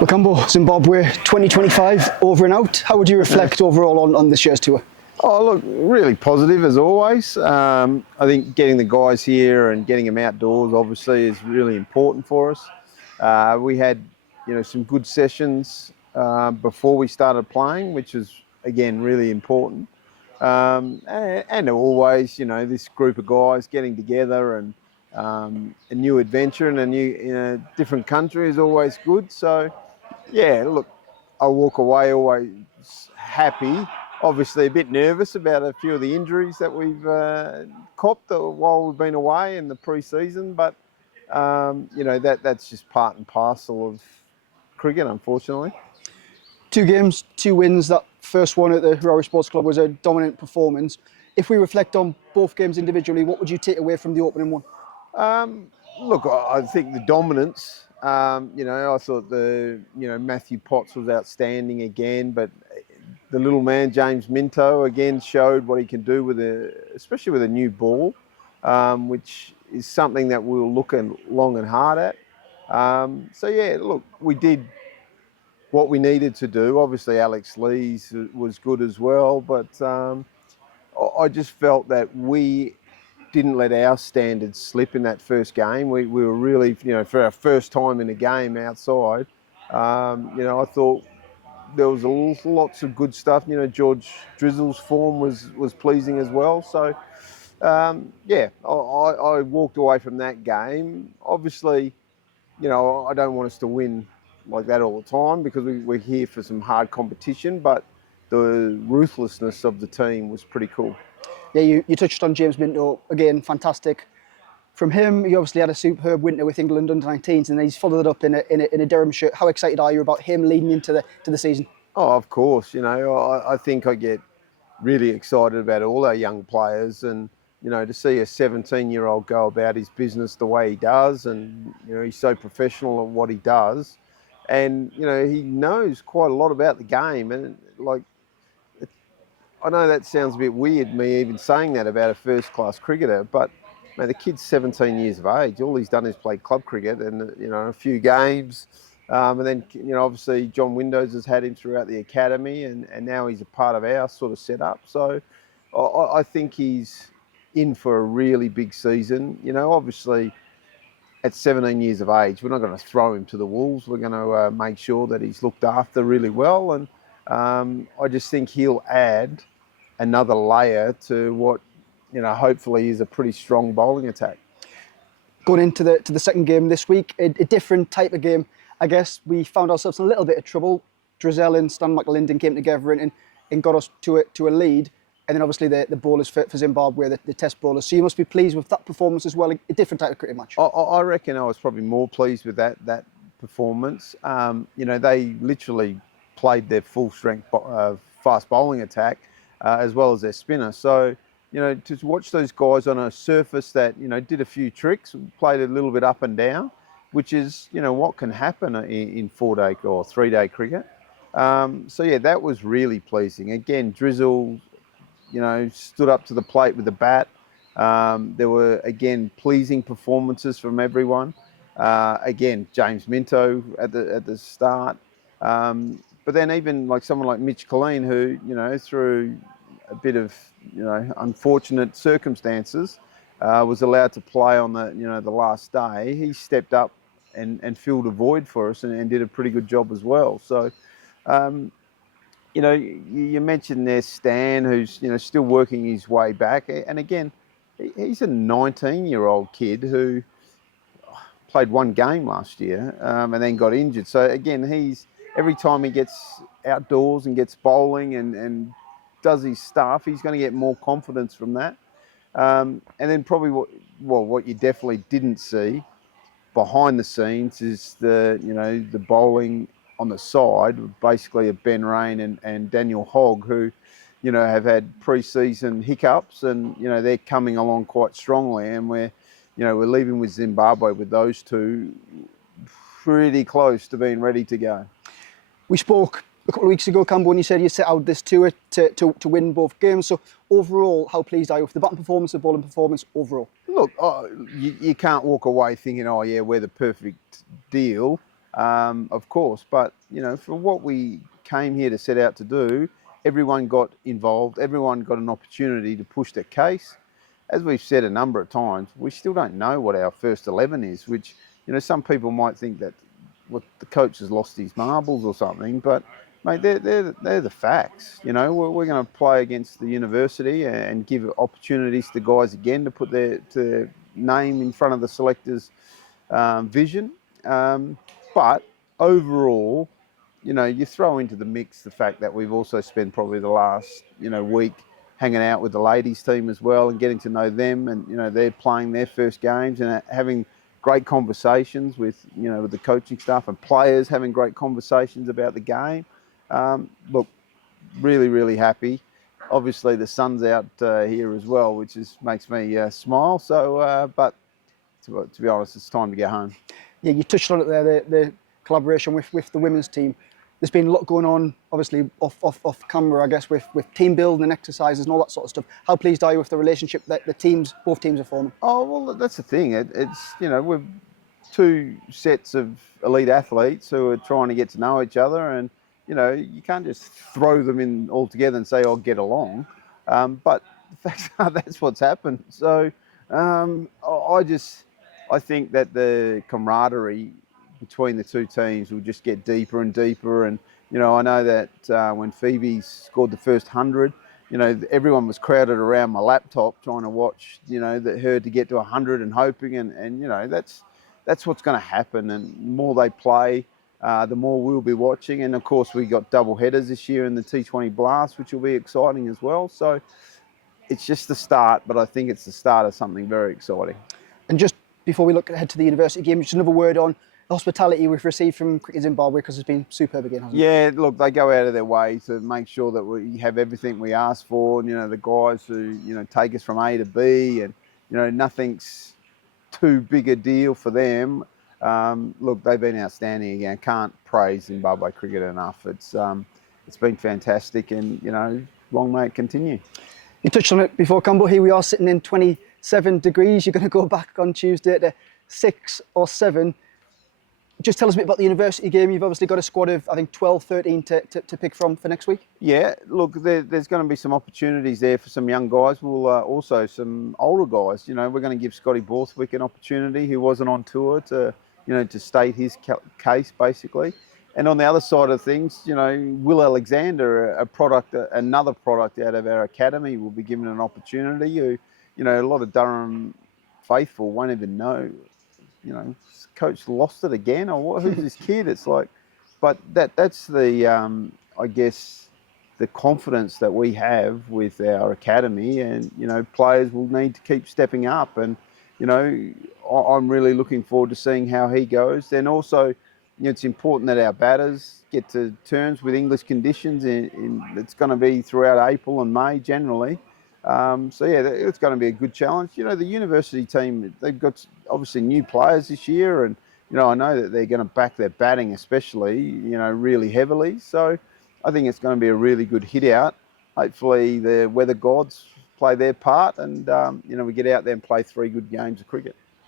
Well, Campbell, Zimbabwe 2025 over and out. How would you reflect overall on this year's tour? Oh, look, really positive as always. I think getting the guys here and getting them outdoors obviously is really important for us. We had, some good sessions before we started playing, which is again really important. And always, this group of guys getting together and a new adventure in a different country is always good. So, yeah, look, I walk away always happy. Obviously a bit nervous about a few of the injuries that we've copped while we've been away in the pre-season, but that's just part and parcel of cricket, unfortunately. 2 games, 2 wins. That first one at the Harare Sports Club was a dominant performance. If we reflect on both games individually, what would you take away from the opening one? Look, I think the dominance. I thought Matthew Potts was outstanding again, but the little man, James Minto, again showed what he can do especially with a new ball, which is something that we'll look long and hard at. Look, we did what we needed to do. Obviously, Alex Lees was good as well, but I just felt that we didn't let our standards slip in that first game. We were really, for our first time in a game outside, I thought there was lots of good stuff. George Drizzle's form was pleasing as well. So, I walked away from that game. Obviously, I don't want us to win like that all the time because we're here for some hard competition, but the ruthlessness of the team was pretty cool. Yeah, you touched on James Minto again, fantastic. From him, he obviously had a superb winter with England under-19s, and he's followed it up in a Durham shirt. How excited are you about him leading into the season? Oh, of course. I think I get really excited about all our young players, and to see a 17-year-old go about his business the way he does, and he's so professional at what he does, and he knows quite a lot about the game, and I know that sounds a bit weird, me even saying that about a first-class cricketer, but the kid's 17 years of age. All he's done is play club cricket and, a few games. And then, obviously John Windows has had him throughout the academy and now he's a part of our sort of setup. So I think he's in for a really big season. Obviously at 17 years of age, we're not going to throw him to the wolves. We're going to make sure that he's looked after really well. And I just think he'll add another layer to what, hopefully is a pretty strong bowling attack. Going into the second game this week, a different type of game. I guess we found ourselves in a little bit of trouble. Drizzle and Stan McAlinden came together and got us to a lead. And then obviously the bowlers for Zimbabwe, the test bowlers. So you must be pleased with that performance as well, a different type of cricket match. I reckon I was probably more pleased with that performance. They literally played their full strength fast bowling attack as well as their spinner. So, to watch those guys on a surface that, did a few tricks, played a little bit up and down, which is, what can happen in 4-day or 3-day cricket. That was really pleasing. Again, Drizzle, stood up to the plate with the bat. There were, again, pleasing performances from everyone. Again, James Minto at the start. But then even like someone like Mitch Colleen, who, through a bit of, unfortunate circumstances, was allowed to play on the last day. He stepped up and filled a void for us and did a pretty good job as well. So, you mentioned there Stan, who's, still working his way back. And again, he's a 19-year-old kid who played 1 game last year and then got injured. So again, every time he gets outdoors and gets bowling and does his stuff, he's going to get more confidence from that. And then probably what you definitely didn't see behind the scenes is the bowling on the side, basically of Ben Rain and Daniel Hogg, who, have had pre-season hiccups and, they're coming along quite strongly. And we're leaving with Zimbabwe with those two pretty close to being ready to go. We spoke a couple of weeks ago, Campbell, when you said you set out this tour to win both games. So overall, how pleased are you with the batting performance, the bowling performance overall? Look, you can't walk away thinking, oh yeah, we're the perfect deal. of course. But, for what we came here to set out to do, everyone got involved, everyone got an opportunity to push their case. As we've said a number of times, we still don't know what our first 11 is, which, some people might think that the coach has lost his marbles or something, but mate, they're the facts. We're going to play against the university and give opportunities to guys again to put their name in front of the selectors' vision. But overall, you throw into the mix the fact that we've also spent probably the last, week hanging out with the ladies team as well and getting to know them, and they're playing their first games and having great conversations with with the coaching staff and players, having great conversations about the game. Look, really happy. Obviously the sun's out here as well, which makes me smile. So, but to be honest, it's time to get home. Yeah, you touched on it there, the collaboration with the women's team. There's been a lot going on, obviously, off camera, I guess, with team building and exercises and all that sort of stuff. How pleased are you with the relationship that both teams are forming? Oh, well, that's the thing. It's, we're two sets of elite athletes who are trying to get to know each other, and, you can't just throw them in all together and say, oh, get along. But the fact are, that's what's happened. So I think that the camaraderie between the two teams will just get deeper and deeper. And, I know that when Phoebe scored the first 100, everyone was crowded around my laptop trying to watch, her to get to 100 and hoping. And that's what's going to happen. And the more they play, the more we'll be watching. And, of course, we got double headers this year in the T20 Blast, which will be exciting as well. So it's just the start, but I think it's the start of something very exciting. And just before we look ahead to the university game, just another word on the hospitality we've received from Cricket Zimbabwe, because it's been superb again, hasn't it? Yeah, look, they go out of their way to make sure that we have everything we ask for. The guys who, take us from A to B, and, nothing's too big a deal for them. Look, they've been outstanding again. Can't praise Zimbabwe cricket enough. It's been fantastic, and, long may it continue. You touched on it before, Campbell. Here we are sitting in 27 degrees. You're going to go back on Tuesday to 6 or 7. Just tell us a bit about the university game. You've obviously got a squad of, I think, 12, 13 to pick from for next week. Yeah, look, there's going to be some opportunities there for some young guys. We'll also some older guys. We're going to give Scotty Borthwick an opportunity, who wasn't on tour, to state his case basically. And on the other side of things, Will Alexander, another product out of our academy, will be given an opportunity. Who, a lot of Durham faithful won't even know. Coach lost it again, or what? Who's this kid? It's like, but that's the I guess the confidence that we have with our academy, and players will need to keep stepping up, and I'm really looking forward to seeing how he goes. Then also, it's important that our batters get to terms with English conditions, it's going to be throughout April and May generally. So yeah, it's going to be a good challenge. The university team, they've got obviously new players this year, and I know that they're going to back their batting especially, really heavily. So I think it's going to be a really good hit out. Hopefully the weather gods play their part, and we get out there and play 3 good games of cricket.